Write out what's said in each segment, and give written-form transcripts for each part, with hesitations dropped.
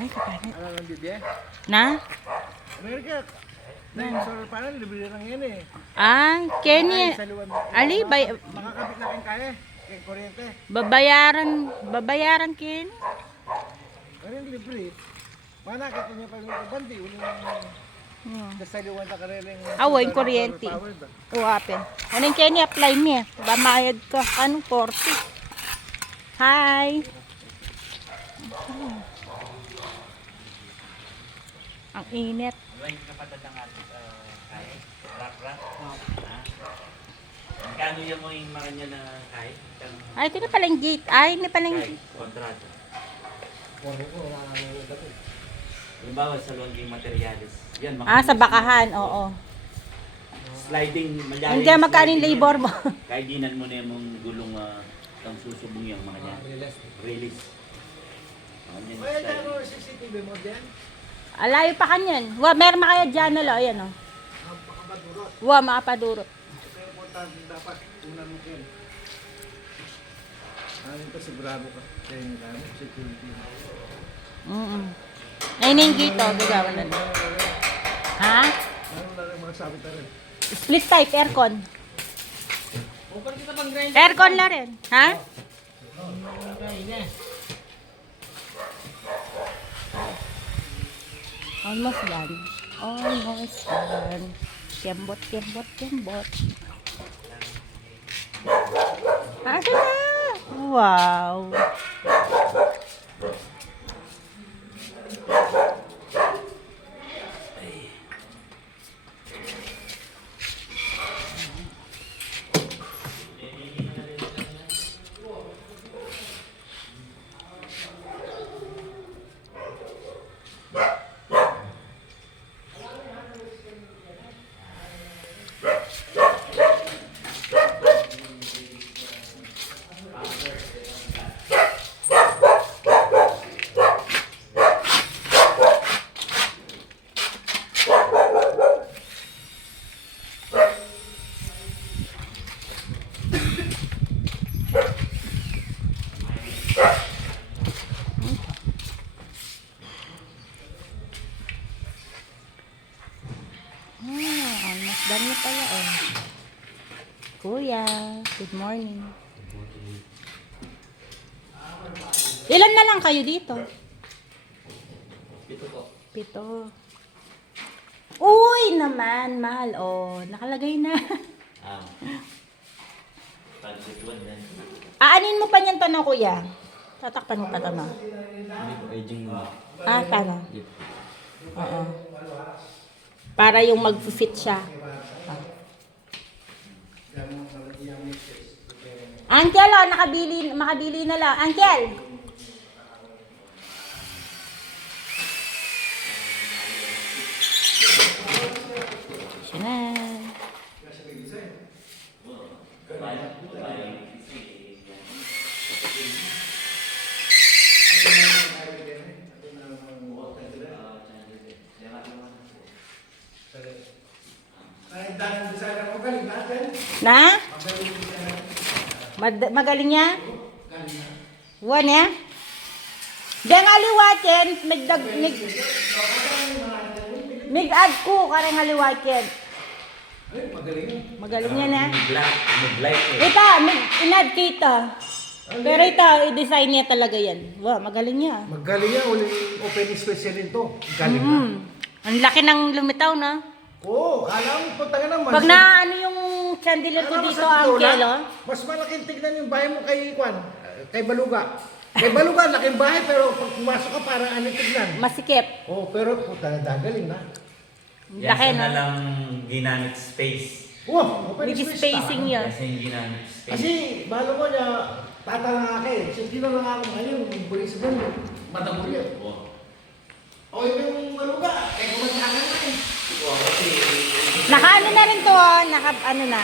Ay, kapalit. Ano lang bibye? Na? Amerika. May solar panel, libre lang yan eh. Ah, Kenny. Sa luwan. Ali, Makakabit na kayong kaya. Kaya kuryente. babayaran Kenny. Pero yung libre. Mana kita niya pa yung bandi. Sa luwan na kareling. Yung kuryente. Uwapin. Ano yung Kenny, apply niya. Bamayad ka. Anong 40? Hi. Ang init. Magkano yung mga yung makanya na kahit? Ay, ito na palang gate. Ay, hindi palang gate. Kontrata. Halimbawa sa laundry materials. Yan, Sa bakahan, oo. sliding, malyari. Hindi magkano yung labor mo. Kahit dinan mo na yung gulong kang susubong yung mga niya. Release. Ay, ano, CCTV mo dyan? Alayo pa kanyan. Meron makaya dyan na ayan o. Makapadurot. Makapadurot. Ito yung importante dapat. Una mo yan. Ano ito, sigurado ka. Kaya yung security. Ayun na yung gate o. Gagawa na. Ha? Ano na rin mga sabi tayo? Split type, aircon. Aircon na rin. Ha? Almost done. Almost done. Kembot. Asa na? Wow. Almost done na pala oh. Kuya, good morning. Ilan na lang kayo dito? 7 po. 7. Uy naman, mahal oh. Nakalagay na. Pag-sitwan din. Aanin mo pa niyan tanong kuya. Tatakpan mo pa tanong. Hindi po, aging mo. Paano? Oo. Para yung mag-fit siya. Uncle, oh, makabili na lang. Uncle! Siya na. Na? Magaling niya? Wan ya? Deng aliwatin, mig-add ko karang aliwatin. Magaling niya na. Mid-light eh. Ito, inad kita. Pero ito, i-design niya talaga yan. Wow, magaling niya. Magaling yan, uling open space yan ito. Galing na. Ang laki ng lumitaw na. Oo, kala mo punta ka naman. Pag na ano yung chandelier ko dito, Uncle, oh. Mas malaking tignan yung bahay mo kay Kwan, kay Baluga. Kay Baluga, laking bahay, pero pag pumasok ka, parang ano tignan. Masikip. Oo, pero puta na galing na. Yan Laki, sa no? na lang ginamit space. Wow, open With space spacing ta. yun. Kasi yung ginamit space. Kasi, balo mo niya, tatalanga ka eh. Sige na lang ako ngayon, buli sa ganun. Matagol yan. Oo. O, yung Baluga, kaya kumasaka na eh. Oo, kasi Naka-ano na rin to, oh. Naka-ano na.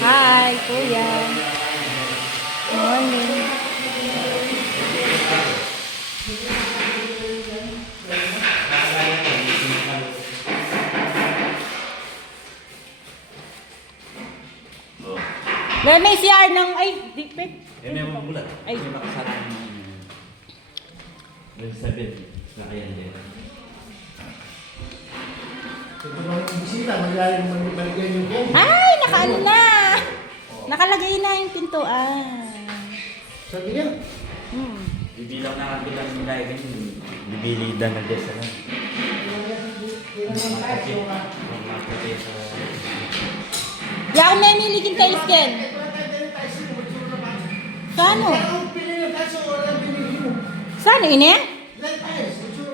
Hi, kuya. Good morning. May CR ng, ay, di, babe. May mga bulat. Ay. May makasarang yung sabihin. Nakayan din. Ito ba yung bisita, maligay yung game. Ay, nakaano na. Nakalagay na yung pintuan. Sabi niya, Bibilang na ang bilang nila yun. Bibilidan na desa lang. Di ako namimiligin tayo, Ken. Sano? Sano, ine?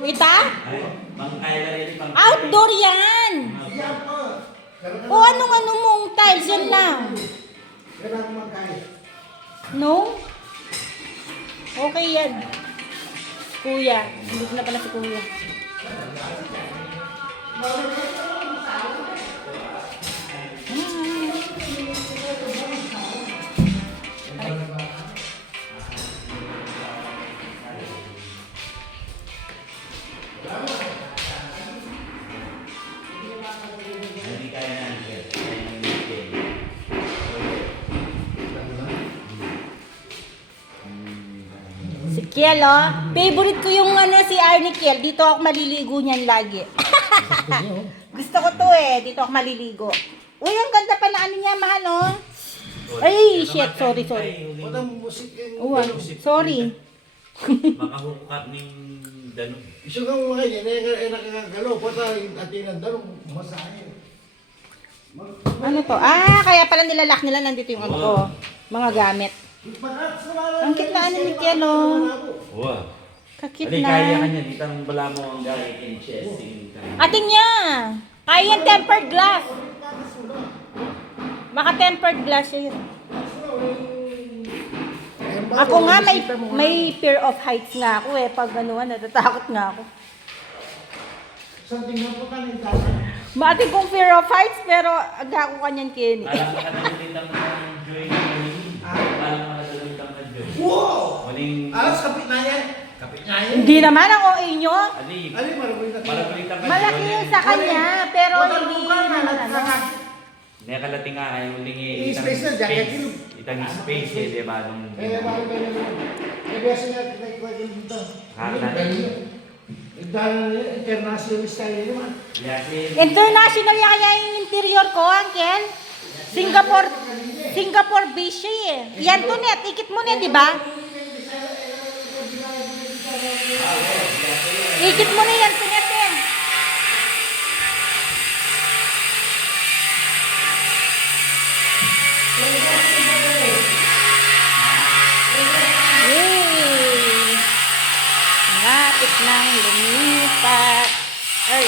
Ita? Ay, pang Kyla rin. Outdoor yan! O anong mong tiles yan lang? kailangan magkaya. No? Okay yan. Kuya. Hindi ko na pala si Kuya. Hindi kaya na. Si Kiel, oh. Favorite ko yung si Arnie Kiel. Dito ako maliligo niyan lagi. Gusto ko to eh. Dito ako maliligo. Uy, ang ganda pa na ano niya, mahal, oh. Ay, shit. Sorry. Walang musik yung... Oh, sorry. Makahukap ng danog. Iso kang mga yan, nakakagalaw, pata yung atinan dalong masahe. Ano to? Ah, kaya pala nilalak nila nandito yung ano ko. Mga gamit. Ang cute na ano ni Kiel, oh. Wow. Kakit Ali, kaya ka na. niya. Dito ang bala mo ang gawin in chest. Ating niya. Kaya yan tempered glass. Maka-tempered glass yun. Ako nga, may fear of heights nga ako eh. Pag ano, natatakot nga ako. Something na po ka ng dasa. Maating kong fear of heights, pero aga ako kanyan Kenny. Alam ka na nilitang ng Joy na Joy. Alam ka na nilitang ng Joy. Wow! Muling... Alas, kapit na yan. Kapit na yan. Hindi naman ang OA nyo. Ali, Ali, marabulit na. marapulitang ka Malaki yung sa kanya, pero hindi naman ano. Nakalating nga kayo, muling I-space na, jacket yun. itang space eh, di ba? Nung... Kaya bakit ba naman? Kaya kasi nga, kita dito. Dahil international style naman. Yasin. International yan kaya yung interior ko, Uncle. Singapore base siya eh. Yan to net, ikit mo net, di ba? Ikit mo na yan to net eh. Yay! Lapit nang lumipat. Ay.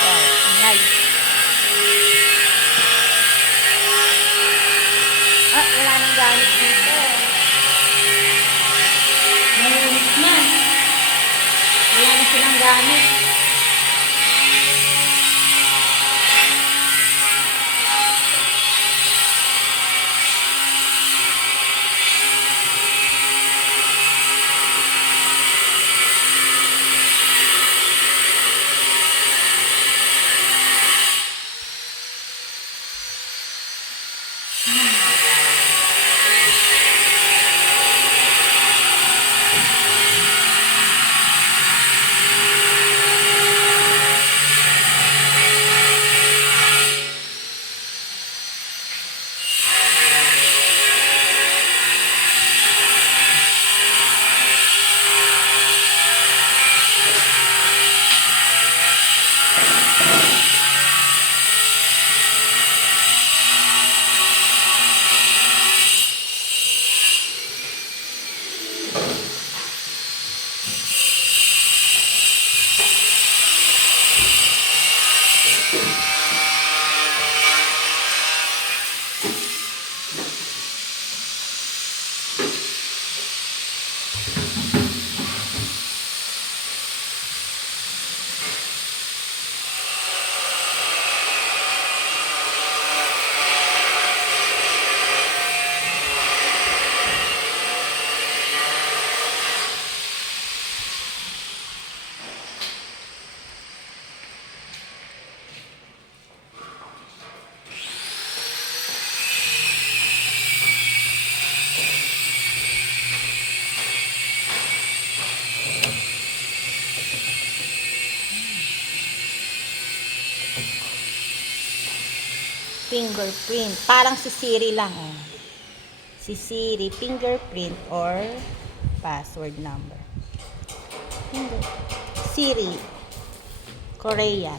Wow, nice. Ah, wala nang gamit dito. Mahilig na. Wala na silang gamit. Fingerprint. Parang si Siri lang, oh. Si Siri, fingerprint or password number. Siri, Korean.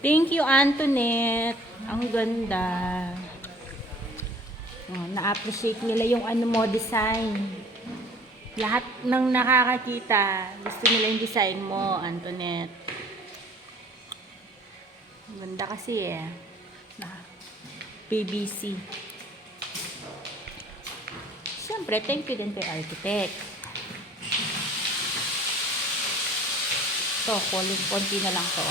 Thank you, Antoinette. Ang ganda. Oh, na-appreciate nila yung ano mo, design. Lahat ng nakakakita, gusto nila yung design mo, Antoinette. Ang ganda kasi eh. PVC. Siyempre, thank you din kay Architect. So, konti na lang to.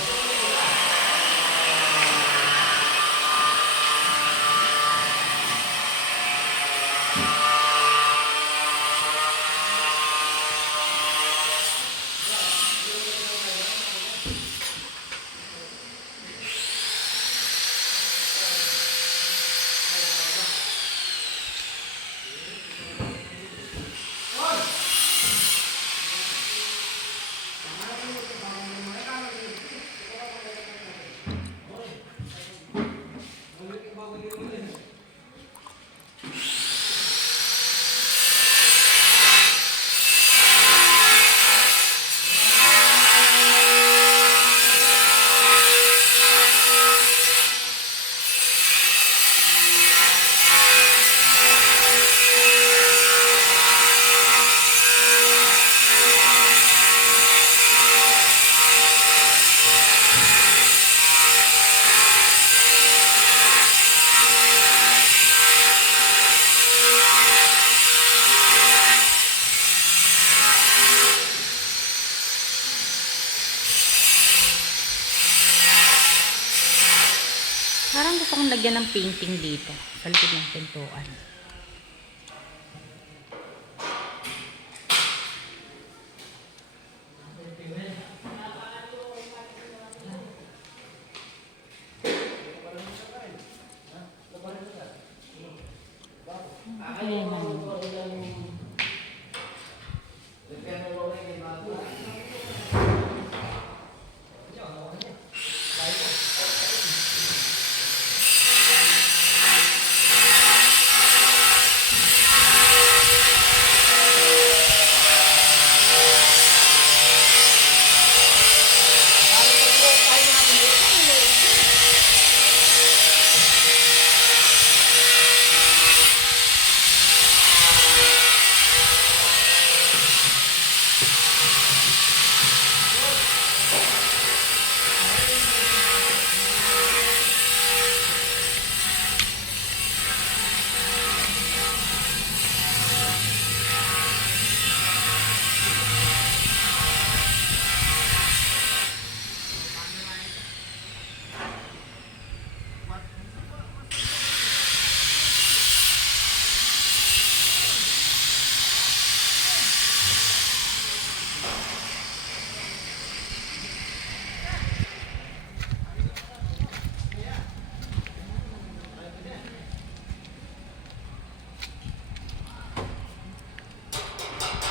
Parang gusto kong lagyan ng painting dito sa likod ng pintuan.